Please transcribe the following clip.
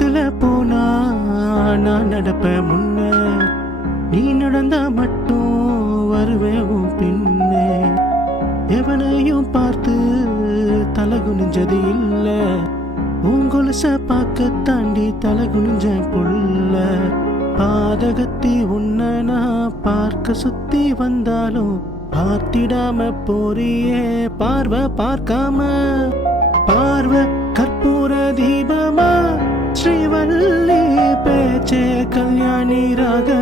பக்கத்துல போனா நான் நடப்பேன் முன்ன, நீ நடந்தா மட்டும் வருவேன் உன் பின்னே. எவனையும் பார்த்து தலை குனிஞ்சது இல்ல, உன் கொலுச பார்க்க தாண்டி தலை குனிஞ்ச புள்ள. பாதகத்தி உன்னை நான் பார்க்க சுத்தி வந்தாலும் பார்த்திடாம போறியே பார்வை பார்க்காம. பார்வை கற்பூர தீபமா, ஸ்ரீவல்லி பேச்சே கல்யாணி ராகமா.